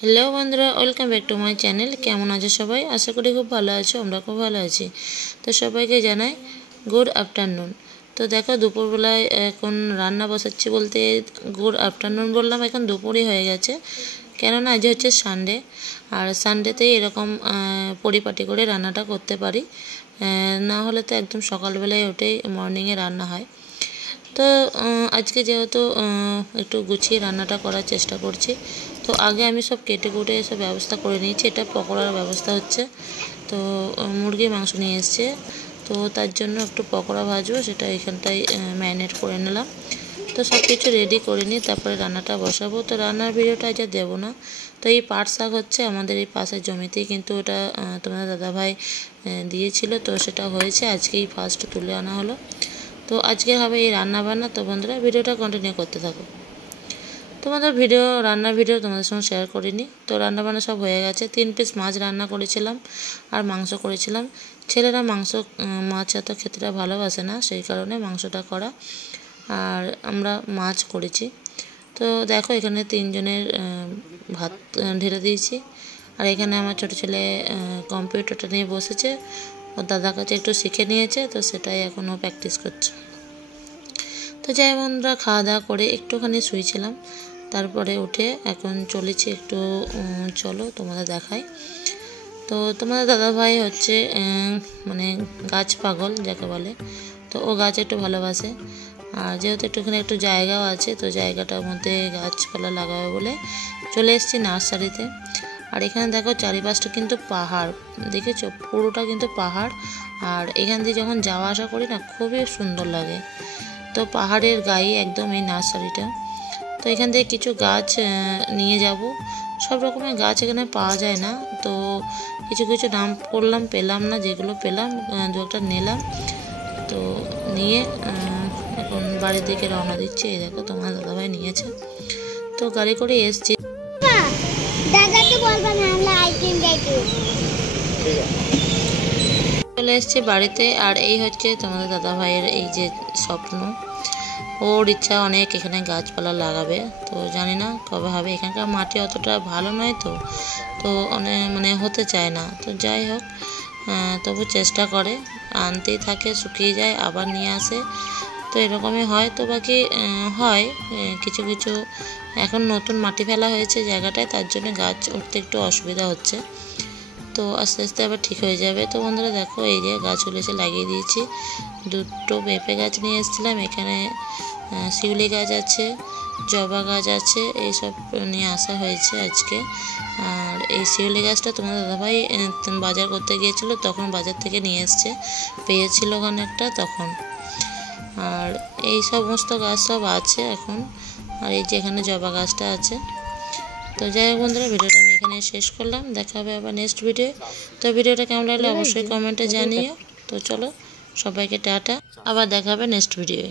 Hello বন্ধুরা, welcome back to my channel. কেমন আছো সবাই? আশা করি খুব ভালো আছো। আমরা খুব ভালো আছি। তো সবাইকে জানাই গুড আফটারনুন। তো দেখো, দুপুরবেলায় এখন রান্না বসাচ্ছি, বলতে গুড আফটারনুন বললাম, এখন দুপুরই হয়ে গেছে। কেননা আজ হচ্ছে সানডে, আর সানডেতেই এরকম পরিপাটি করে রান্নাটা করতে পারি, না হলে তো একদম সকালবেলায় উঠেই মর্নিংয়ে রান্না হয়। তো আজকে যেহেতু একটু গুছিয়ে রান্নাটা করার চেষ্টা করছি, তো আগে আমি সব কেটে কুটে সব ব্যবস্থা করে নিয়েছি। এটা পকোড়ার ব্যবস্থা হচ্ছে। তো মুরগির মাংস নিয়ে এসছে, তো তার জন্য একটু পকোড়া ভাজবো, সেটা এখানটায় ম্যারিনেট করে নিলাম। তো সব কিছু রেডি করে নিই, তারপরে রান্নাটা বসাবো। তো রান্নার ভিডিওটা আজ দেবো না। তো এই পাট শাক হচ্ছে আমাদের এই পাশের জমিতেই, কিন্তু ওটা তোমাদের দাদাভাই দিয়েছিল, তো সেটা হয়েছে আজকেই ফার্স্ট তুলে আনা হলো। তো আজকে হবে এই রান্না বান্না। তো বন্ধুরা, ভিডিওটা কন্টিনিউ করতে থাকো। তোমাদের রান্নার ভিডিও তোমাদের সঙ্গে শেয়ার করিনি। তো রান্না বান্না সব হয়ে গেছে। 3 পিস মাছ রান্না করেছিলাম আর মাংস করেছিলাম। ছেলেরা মাছ এত খেতেটা ভালোবাসে না, সেই কারণে মাংসটা করা, আর আমরা মাছ করেছি। তো দেখো, এখানে 3 জনের ভাত ঢেলে দিয়েছি। আর এখানে আমার ছোটো ছেলে কম্পিউটারটা নিয়ে বসেছে, ওর দাদার কাছে একটু শিখে নিয়েছে, তো সেটাই এখনও প্র্যাকটিস করছে। তো যাই বন্ধুরা, খাওয়া দাওয়া করে একটুখানি শুয়েছিলাম, তারপরে উঠে এখন চলেছি একটু, চলো তোমাদের দেখাই। তো তোমাদের দাদাভাই হচ্ছে মানে গাছ পাগল যাকে বলে, তো ও গাছ একটু ভালোবাসে। আর যেহেতু একটু জায়গাও আছে, তো জায়গাটার মধ্যে গাছপালা লাগাবে বলে চলে এসেছি নার্সারিতে। আর এখানে দেখো, চারিপাশটা কিন্তু পাহাড়, দেখেছো? পুরোটা কিন্তু পাহাড়। আর এখান দিয়ে যখন যাওয়া আসা করি না, খুবই সুন্দর লাগে। তো পাহাড়ের গায়ে একদম এই নার্সারিটা। তো এখান থেকে কিছু গাছ নিয়ে যাব। সব রকমের গাছ এখানে পাওয়া যায় না, তো কিছু কিছু নাম করলাম, পেলাম না, যেগুলো পেলাম 2-একটা নিলাম। তো নিয়ে এখন বাড়ির দিকে রওনা দিচ্ছি। এই দেখো, তোমার দাদাভাই নিয়েছে, তো গাড়ি করে এসছি। চলে এসছি বাড়িতে। আর এই হচ্ছে তোমাদের দাদাভাইয়ের এই যে স্বপ্ন, ওর ইচ্ছা অনেক এখানে গাছপালা লাগাবে। তো জানি না কবে হবে, এখানকার মাটি অতটা ভালো নয়, তো তো অনেক হতে চায় না। তো যাই হোক, তবু চেষ্টা করে, আনতেই থাকে, শুকিয়ে যায়, আবার নিয়ে আসে, তো এরকমই হয়। তো বাকি হয় কিছু কিছু। এখন নতুন মাটি ফেলা হয়েছে জায়গাটায়, তার জন্য গাছ উঠতে একটু অসুবিধা হচ্ছে, তো আস্তে আস্তে আবার ঠিক হয়ে যাবে। তো বন্ধুরা দেখো, এই যে গাছগুলো এসে লাগিয়ে দিয়েছি। 2টো পেঁপে গাছ নিয়ে এসেছিলাম, এখানে শিউলি গাছ আছে, জবা গাছ আছে, এইসব নিয়ে আসা হয়েছে আজকে। আর এই শিউলি গাছটা তোমাদের দাদাভাই বাজার করতে গিয়েছিল, তখন বাজার থেকে নিয়ে এসছে, পেয়েছিল ওখানে একটা তখন। আর এই সমস্ত গাছ সব আছে এখন। আর এই যে এখানে জবা গাছটা আছে। তো যাই হোক বন্ধুরা, ভিডিওটা আমি এখানে শেষ করলাম। দেখা হবে আবার নেক্সট ভিডিও। তো ভিডিওটা কেমন লাগলো অবশ্যই কমেন্টে জানিও। তো চলো, সবাইকে টাটা, আবার দেখা হবে নেক্সট ভিডিওয়ে।